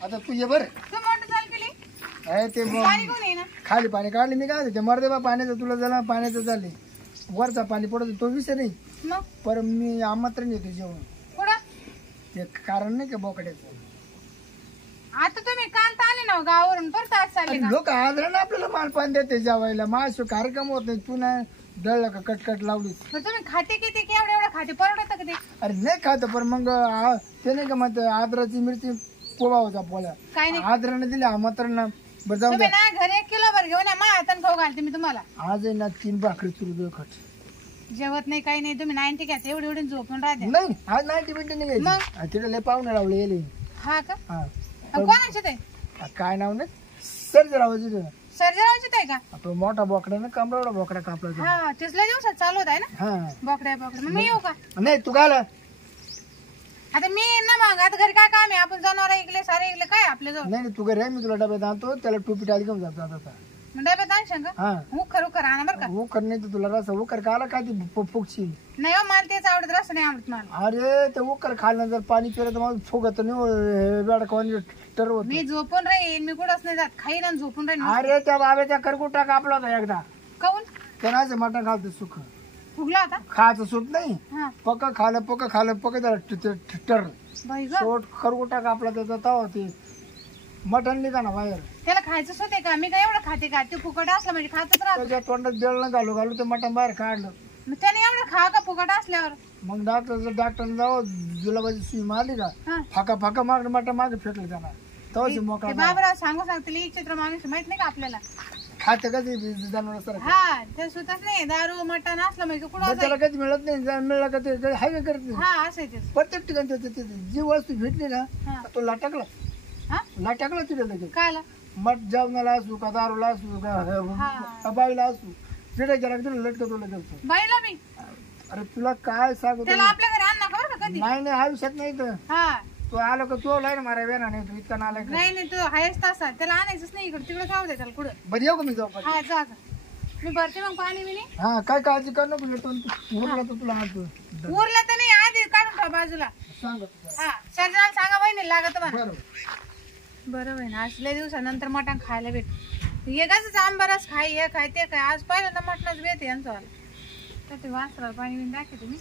आता तू ये बर ते खाली पाणी काढले मी काय ते मरदे बा पाण्याचं तुला झालं पाण्याचं झाले वरचा पाणी पडत तो विषय नाही पर मी आमंत्रण येतो जेवण ते कारण नाही का बोकड्याचं. आता तुम्ही काल आले ना गावावरून परत आज चालले का? लोक आदरण आपल्याला मान पाणी देते जेवायला मास कार्यक्रम होत नाही तू नाही दळलं का कटकट लावली तुम्ही खाते किती की एवढं खाते परवडत किती? अरे नाही खात पण मग ते नाही का म्हणत आदराची मिरची पोवा होता पोला काय नाही आदराने दिले आमंत्रण बरं जाऊ तुम्ही ना घरी 1 किलो भर घेऊन या माझ्या हाताने खाऊ घालते मी तुम्हाला. आज आहे ना 3 भाकरी चुरू खट जेवत नाही काही नाही तुम्ही 90 घ्या एवढी एवढी झोपून राहते. नाही आज 90 मिनिटं नाही घ्यायची तिथे लय पाहुणे लावले येले. हा का कोणाचे ते काय नाव नाही सर्जरावाची सर्जरावचे ते का आपण मोठा बोकडा ना कमरावडा बोकडा कापला हा तिसऱ्या दिवसात चालू होत आहे ना. हा बोकड्या मग मी येऊ का? नाही तू काय आता मी ना मग आता घरी काय काम आहे आपण जनावर ऐकले सारे ऐकले काय आपल्या जवळ नाही तू घरी आहे मी तुला डब्यात आणतो त्याला टोपी टाळी घेऊन जातो आता डब्यात आणशाल का? हा उखर उखर आणा बरं का. उकर नाही तर तुला रस उकर खायला काय ती फुगची नाही हो मला तेच आवडत रस नाही आवडत मला. अरे ते उकर खाल्लं जर पाणी पिलं तर मला फुगत नाही बेड कोण ठरवत. मी झोपून राहीन मी कुठंच नाही जात खाईन आणि झोपून राहीन. अरे त्या बाब्याच्या करकुटा कापला होता एकदा काऊन त्यानं मटण खालतं सुख फुगला होता खायचं सुट नाही पक्क खालं पक्क त्याला टर सोट खरकुटा कापला त्याचा तवा ते मटण निघा ना बाहेर त्याला खायचंच होते का? मी काय एवढं खाते का? ते फुकट असलं म्हणजे खातच राहतो. त्याच्या तोंडात बेळ न घालू ते मटण बाहेर काढलं मग त्याने एवढं खा का फुकट असल्यावर? मग डॉक्टरने जावं जुलाबाची सुई मारली का फाका मटण मागे फेकलं त्याला तवाची मोकळा. बाबराव सांगते चित्र माणूस माहित नाही का आपल्याला खातं कधी जनावर सर हा ते सुतच नाही दारू मटण असलं म्हणजे कुठं त्याला कधी मिळत नाही मिळलं का ते हाय का करत हा असायच प्रत्येक ठिकाणी जी वस्तू भेटली ना तो लाटाकला तिथे लगेच कायला मठ जेवणाला असू का दारूला असू का बाईला असू तिथे गेला तिला लटकतो लगेच बाईला मी. अरे तुला काय सांगू त्याला आपल्या घरी आण ना का कधी? नाही आयुष्यात नाही तर तू आलो का तू लाईन मारा वेळा नाही तू इतका नाला नाही तू हायच तसा त्याला आणायचंच नाही इकडे तिकडे खाऊ दे त्याला कुठं. बरं येऊ का मी जाऊ हा जा मी भरते मग पाणी बिणी. हा काय काळजी कर नको येतो उरला तर तुला आणतो उरला तर नाही आधी काढून ठेवा बाजूला. सांग हा सर्जनाला सांगा बहिणी लागत मला. बरं बहीण आज लय दिवसानंतर मटण खायला भेट एकाच आंबारस खाय हे खाय ते काय आज पहिल्यांदा मटणच भेट यांचं तर ते वासराला पाणी बिणी दाखवते तुम्ही.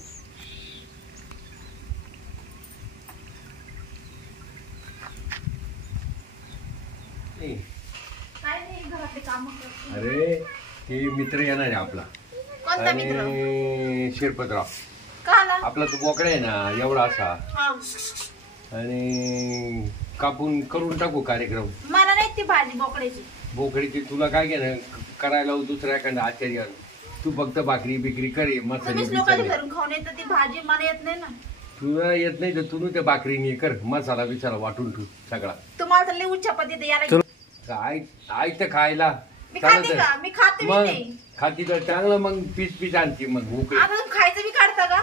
अरे ते मित्र येणार आहे आपला आणि शिरपतराव आपला तो बोकडा आहे ना एवढा असा आणि कापून करून टाकू कार्यक्रम. मला नाही ती भाजी बोकड्याची तुला काय घेणं करायला दुसऱ्या एखादा आचार्य तू फक्त भाकरी बिकरी करे मसाले तुला येत नाही तर तू त्या भाकरीने कर मसाला बिसाला वाटून ठेव सगळा. तुम्हाला आई तर खायला मग खाती तर चांगलं मग पीस आणते मग उकळी खायचं मी काढता का?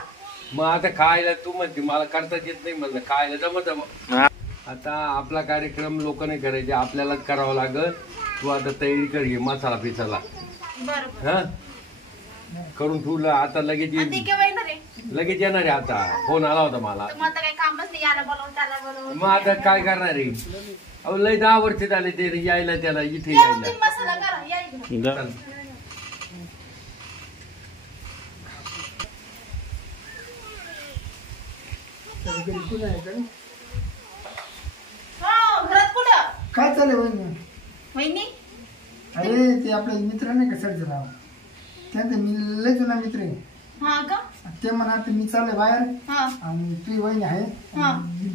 मग आता खायला तू म्हणते मला करताच येत नाही म्हणलं खायला जमत. आता आपला कार्यक्रम लोक नाही करायचे आपल्यालाच करावं लागल. तू आता तयारी कर घे मसाला पिसाला हा करून ठेवलं आता लगेच येणार आहे. आता फोन आला होता मला मग आता काय करणार आहे. अहो लय 10 वर्ष झाले ते यायला त्याला इथे यायला. काय चालू वहिनी? अरे ते आपले मित्र नाही का सर्जराव त्यांचा मी लय जुना मित्र आहे ते म्हणा मी चालले बाहेर आणि तुझी वहिनी आहे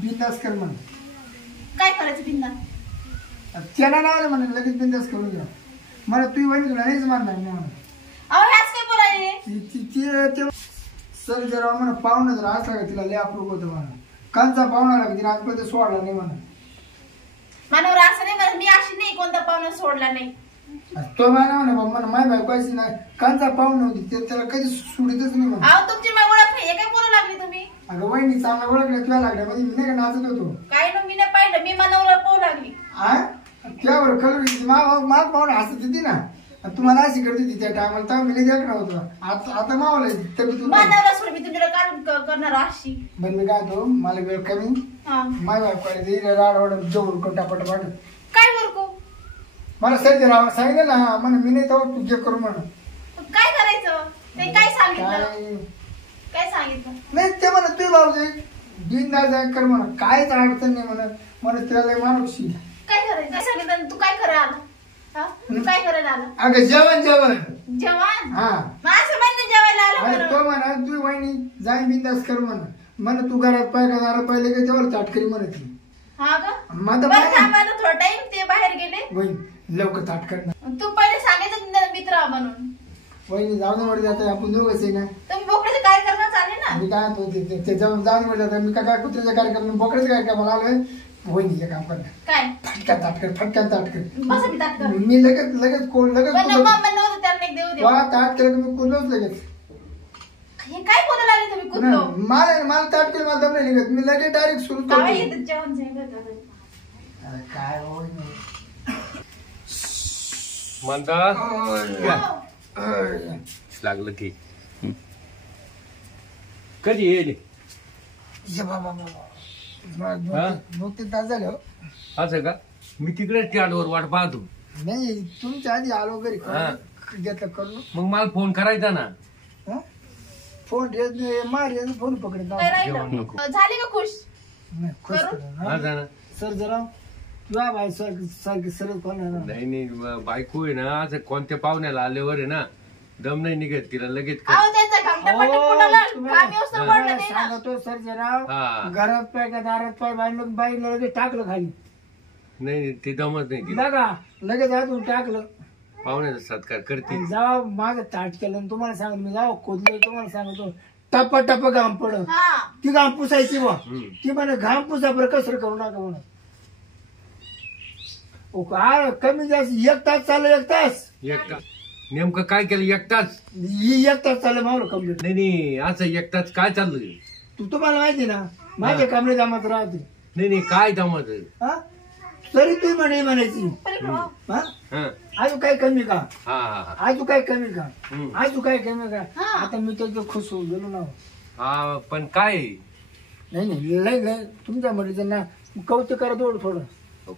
बिंदास कर म्हण. काय करायचं बिंदास? त्याला नाही म्हणे लगेच बिंदास करून घ्या मला तुझी वहिनी तुला नाहीच मानणार नाही म्हणून. सर्जराव म्हणा पाहुणा जर असला का तिला लय अप्रूप होतं म्हणा कांचा पाहुणा लागला तिला आजपर्यंत सोडला नाही म्हणा. मनोर असं नाही म्हणत मी अशी नाही कोणता पाहुणा सोडला नाही. तो म्हणा म्हणा माय बायको अशी नाही कांचा पाहुणा होती ते त्याला कधी सोडितच नाही म्हणा. तुमची माय ओळख नाही काय बोलू लागली तुम्ही? अगं वहिनी चांगला ओळखलं तुला लागल्या मध्ये मी नाही का नाचत होतो काय ना मी नाही पाहिलं मी मनोरला पाहू लागली त्यावर कलर माग पाहुणा हसत होती ना तुम्हाला अशी करते ती त्या टायमाला तर मी लेकर नव्हतं. आता मावलं तर मी तुम्हाला मानवला सोड मी तुझ्याकडे काढून करणार अशी. बरं मी काय तो मला वेळ कमी माय बायको राडवाड जेवण कटापट वाट काय बरं मला सध्या राहा सांगितलं ना म्हणा मी नाही तर तू जे करू म्हणा. काय करायचं ते काय सांगितलं काय सांगितलं नाही ते म्हणा तू बाबू बिनदार जाय कर म्हणा काहीच अडचण नाही म्हणा मला त्याला माणूस काय करायचं काय सांगितलं तू काय करायला आला तू काय करायला आला अगं जेवण जेवण जेवण हा असं म्हणते जेवायला आला तो म्हणा तू वहिनी जाय बिंदास कर म्हणा तू घरात पाय का दारात पहिले का तेवढं ताटकरी म्हणत हा का बरं थांबायला थोडा टाइम ते बाहेर गेले वहिनी लवकर ताट कर तू पहिले सांगायचं मित्र म्हणून वहिनी जाऊन वर जात आपण दोघंच आहे ना तुम्ही बोकड्याचे कार्यक्रम चालेल ना मी काय म्हणतो ते जाऊन वर जात मी काय कुत्र्याचा कार्यक्रम बोकड्याचा कार्यक्रम आलोय वहिनी काम कर काय फटक्यात ताटकर फटक्यात ताटकर मी लगेच कोण लगेच ताट केलं मी कुदलोच लगेच हे काय बोलायला लागले तुम्ही कुदलो मला ताट केलं मला दम नाही निघत मी लगेच डायरेक्ट सुरू करतो जेवण काय म्हणता लागलं की कधी येईल तीन तास झाले असं का मी तिकडे स्टँडवर वाट पाहतो नाही तुमच्या आधी आलो घरी घेतलं करून मग मला फोन करायचा ना फोन मार फोन पकडत झाले का खुश सर जरा तुझा बाई सारखी सरळ कोण नाही बायको आहे ना असं कोणत्या पाहुण्याला आल्यावर आहे ना दम नाही निघत तिला लगेच सांगतो सर जरा घरात पाय का दारात पाय बाईला लगेच टाकलं खाली नाही ते दमच नाही तिला बघा लगेच आतून टाकलं पाहुण्याचा सत्कार करते जावा माझं ताट केलं तुम्हाला सांगतो मी जावा खोदलो तुम्हाला सांगतो टप टप घाम पड ती घाम पुसायची बा ती म्हणे घाम पुसा बरं कसर करू नका म्हणून कमी जास्त एक तास चाललं एक तास नेमकं काय केलं एकटाच एक तास चाललं मावलं कम्प्लीट नाही असं एकटाच काय चाललं तुम्हाला माहिती ना माझ्या कमरे जमात राहते नाही काय जमत तरी तू म्हणायची आजू काय कमी का आजू काय कमी का आजू काय कमी का आता मी त्याचं खुश होऊन गेलो ना हा पण काय नाही लय तुमच्या म्हणले ना कौतुक करा थोडं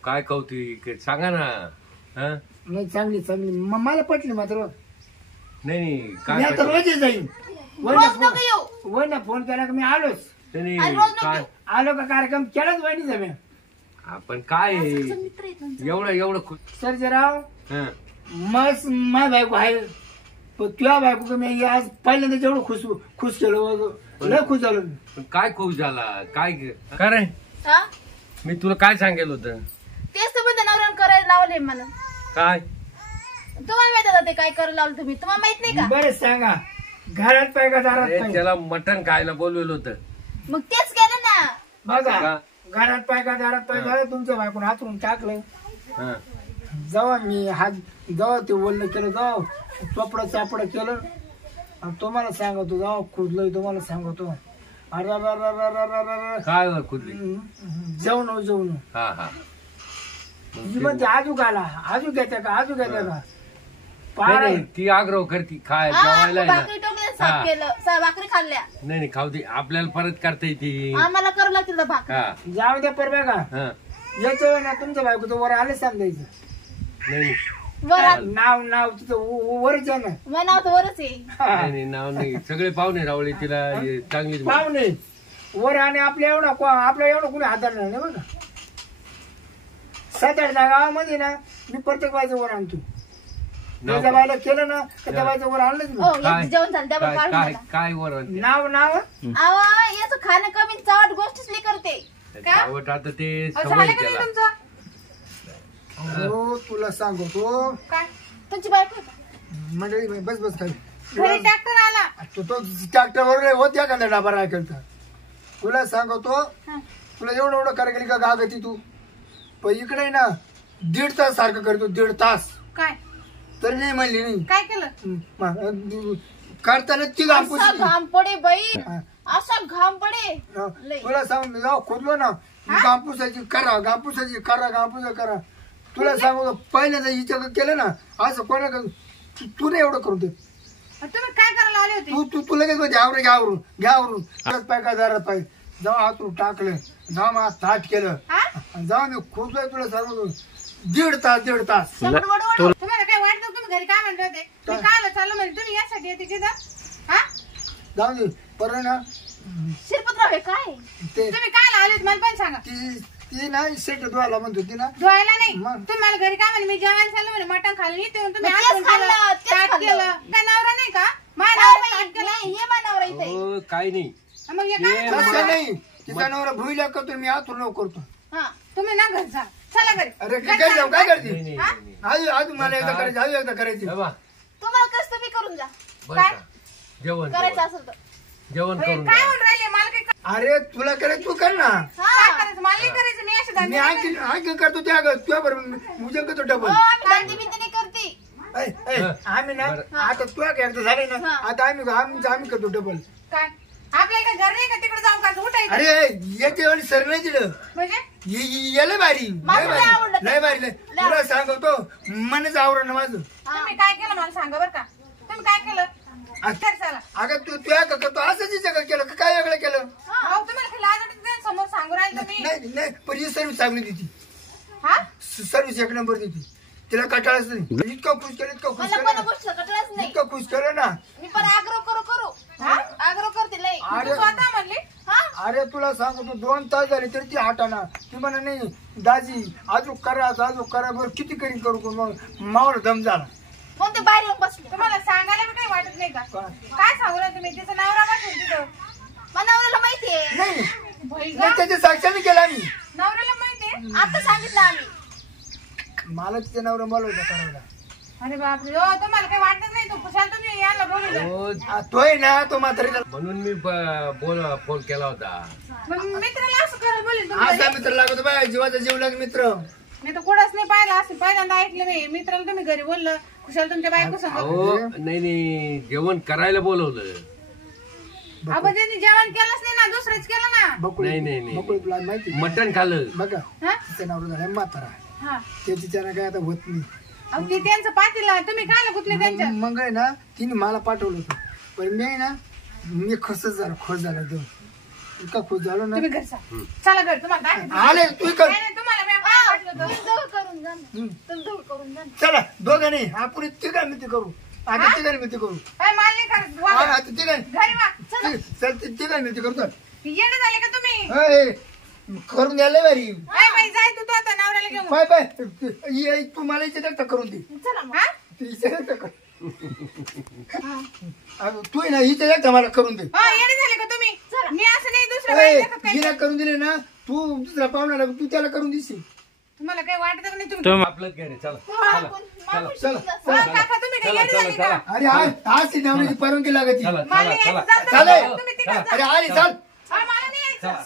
काय कौतुक सांगा ना नाही चांगली मला पटली मात्र नाही काय आता रोज जाईल वहिनी फोन केला का मी आलोच आलो का कार्यक्रम केलाच वहिनी जम्या आपण काय एवढं सर्जेराव मस्त माझ बायको आहे पण तुझ्या बायको मी आज पहिल्यांदा जेवढं खुश केलं लय खुश झालो काय खुश झाला काय रे मी तुला काय सांगेल होतं तेच तुम्ही नवऱ्यानं करायला लावले मला काय तुम्हाला माहित होतं ते काय करायला लावलं तुम्ही तुम्हाला माहित नाही का बरं सांगा घरात पाय का दारात त्याला मटण खायला बोलवलं होतं मग तेच केलं ना बघा घरात पाय का दारात पाय झालं तुमच्या बायकोन हातून टाकलं जेव्हा मी हात जेव्हा ते बोलणं केलं जेव्हा चोपडं चापडं केलं आणि तुम्हाला सांगतो जेव्हा खुदलोय तुम्हाला सांगतो अरे काय खुदली जेवण म्हणते आजू घाला आजू घेत्या का आजू घेत्या का ती आग्रह करती खाय जेवायला भाकरी खाल्ल्या नाही खाऊ दे आपल्याला परत करता येते आम्हाला करू लागतील भाकरी जाऊ द्या पर बघा याच्या ना तुमच्या बायकोचं वर आले सांगायचं नाही नाव तिथं वरच आहे ना नाव तर वरच आहे नाही नाव नाही सगळे पाहुणे रावळे तिला चांगली पाहुणे वर आणि आपल्या एवढा कोणी हाताळ नाही बघा 7-8 गावामध्ये ना मी प्रत्येक बायचं वर आणतो त्याच्या बायला केलं ना त्या बायचं वर आणलंच जेवण झालं काय वर नाव याचं खाणं कमी चावट गोष्टीच करते चावट आता ते सवय केला हो तुला सांगतो काय तुमची बायको मंडळी बस खाली ट्रॅक्टर आला तो ट्रॅक्टर वर होत्या का डाबा राखेल तुला सांगतो तुला एवढं करायला का गागती तू पण इकडे ना 1.5 तास सारखं करतो 1.5 तास काय तरी नाही म्हणली नाही काय केलं करताना ती घाम पडे बाई असा घाम पडे तुला सांग जाऊ खोदलो ना गांपुसाची करा गांपुसा करा तुला सांगतो पहिल्यांदा हिच्या केलं ना असं कोणा तू नाही एवढं करू दे. तुम्ही काय करायला आले होते? तू लगेच म्हणजे घ्यावरून पाय का जरा पाय जाऊ हातून टाकलं जाऊ मग ताट केलं जाऊ मी खूप तुला सांगतो 1.5 तास. तुम्हाला काय वाटतं? तुम्ही घरी काय म्हणले होते? मी काय चालू म्हणजे तुम्ही यासाठी येते तिथं? जाऊ दे पर ना शिरपतराव हे काय तुम्ही काय आले मला पण सांगा. ती ना शेट धुवायला म्हणत होती ना. धुवायला नाही तुम्ही मला घरी काय म्हणे? मी जेवायला चाललो म्हणे मटण खाल्लं नाही ते तुम्ही ताट केलं. काय नवरा नाही का? काय नाही मग हे काय नाही तिचा नवरा भुईला करतो मी आतून न करतो. तुम्ही ना घर जा चला घरी. अरे काय जाऊ काय करते आज मला एकदा करायची आज एकदा करायची. तुम्हाला कसं तुम्ही करून जा काय जेवण करायचं असेल तर जेवण करून काय म्हणून राहिले मला काय? अरे तुला करायचं तू कर ना. काय करायचं मला नाही करायचं. मी अशी मी आणखी करतो त्या तुझ्या बरोबर मुझे करतो डबल. आम्ही ना आता तुला एकदा झाले ना आता आम्ही करतो डबल. काय आपल्याला घर नाही का तिकडे जाऊ का उठायचं? अरे याच्या वेळी सर नाही दिलं म्हणजे याला भारी लय भारी तुला सांगतो मनच आवरण माझं. तुम्ही काय केलं मला सांगा बरं का? तुम्ही काय केलं? अगं तू करतो असंच जग केलं का काय वेगळं केलं? तुम्हाला लाज वाटते समोर सांगू राहिलं तुम्ही? नाही पण ही सर्विस चांगली देती. सर्विस 1 नंबर देती. तिला कटाळच नाही. इतकं खुश केलं इतकं खुश केलं ना. मी पण आग्रह करते लय. स्वतः म्हणली अरे तुला सांगतो 2 तास झाले तरी ती हटाना. ती म्हणा नाही दाजी अजून करा बरं किती करू मग मावर दम झाला. मग ते बाहेर येऊन बसले. तुम्हाला सांगायला पण काही वाटत नाही का? काय सांगू ना तुम्ही? तिचं नवरा बसून तिथं नवऱ्याला माहितीये. नाही त्याच्या साक्षाने केला मी. नवऱ्याला माहितीये आता सांगितलं आम्ही. मला तिच्या नवरा मला होता करायला. अरे बापरे हो तुम्हाला काही वाटत नाही? तुम्ही याला बोलवलं तोय ना तो म्हातारीला म्हणून मी फोन केला होता. मग मित्राला असं करायला बोलेल असा मित्र लागतो बाय जीवाचा जीव लाग मित्र. मी तर कुठंच नाही पाहिलं. असं पहिल्यांदा ऐकलं मी. मित्राला तुम्ही घरी बोललं कुशाल तुमच्या बायको सांग. नाही जेवण करायला बोलवलं. आपण त्यांनी जेवण केलंच नाही ना दुसरंच केलं ना. नाही मटण खाल्लं. बघा तिचा नवरा झाला म्हातारा ते तिच्यानं काय आता होत नाही. ते त्यांचं पातीला तुम्ही काय कुठले त्यांच्या मग आहे ना तिने मला पाठवलं होतं पण मी खुश झाला तो इतका खुश झालो ना. तुम्ही घर चला घर तुम्हाला आले तू कर चला दोघं नाही आपण तिघा मिळते करू. आता तिघा मिळते करू. तिघा मिळते करतो. येणं झाले का तुम्ही? करून द्यायला भारी. जाय तू आता नवऱ्याला घेऊन. बाय तू मला इथे एकटा करून दे. तू ना इथे एकटा मला करून दे. येणे झाले का तुम्ही? मी असं नाही दुसरं हिला करून दिले ना तू दुसरा पाहुणा तू त्याला करून देशील. तुम्हाला काही वाटत नाही? तुम्ही आपलं घरी चला अरे आज नवऱ्याची परवानगी लागत. अरे आली चाल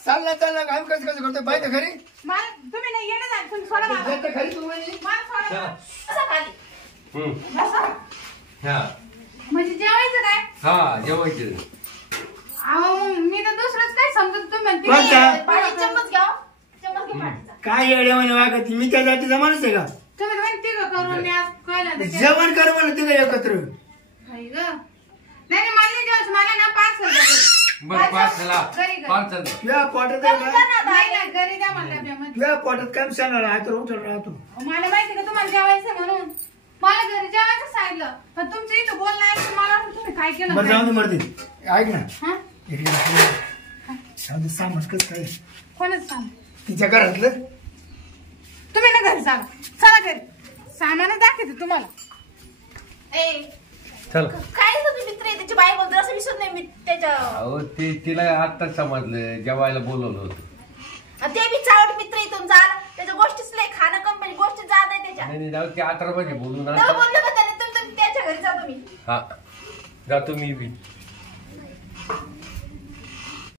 चाल ना आम्ही कसं करतो बायच्या घरी. तुम्ही नाही येणं झालं तुम्ही सोडा घरी तू म्हणजे जेवायचं काय? जेवायचं. मी तर दुसरंच काय समजत. तुम्ही चम्मच घ्या. काय येड्यावाने वागत मी त्या जातीचा माणूस आहे का? तुम्ही तिघं करून जेवण कर म्हणून तिघं एकत्र. नाही मला नाही जेवायचं. मला ना तुझ्या पोटात घरी द्या मला डब्यामध्ये. तुझ्या पोटात काय सांगणार आता उठल राहतो. मला माहिती का तुम्हाला जेवायचं म्हणून मला घरी जेवायचं सांगितलं पण तुमचं इथं बोलणं ऐकून मला वाटतं तुम्ही काय केलं. बरं जाऊन मरते ऐक ना सामान कसं काय कोणच सांग तिच्या घरातलं. तुम्ही ना घरी चला चला घरी सामानच दाखवते तुम्हाला. काय मित्र आहे त्याची बाई बोलतो असं विसरत नाही मी त्याच्या. तिला आता समजलं जेवायला बोलवलं होतं. ते बी चावट मित्र इथून जा त्याच्या गोष्टीच लय खाणं कंपनी गोष्टी जात आहे त्याच्या. नाही जाऊ ते 11 वाजे बोलू ना. बोललो का त्याने तुम्ही त्याच्या घरी जा तुम्ही. जातो मी बी.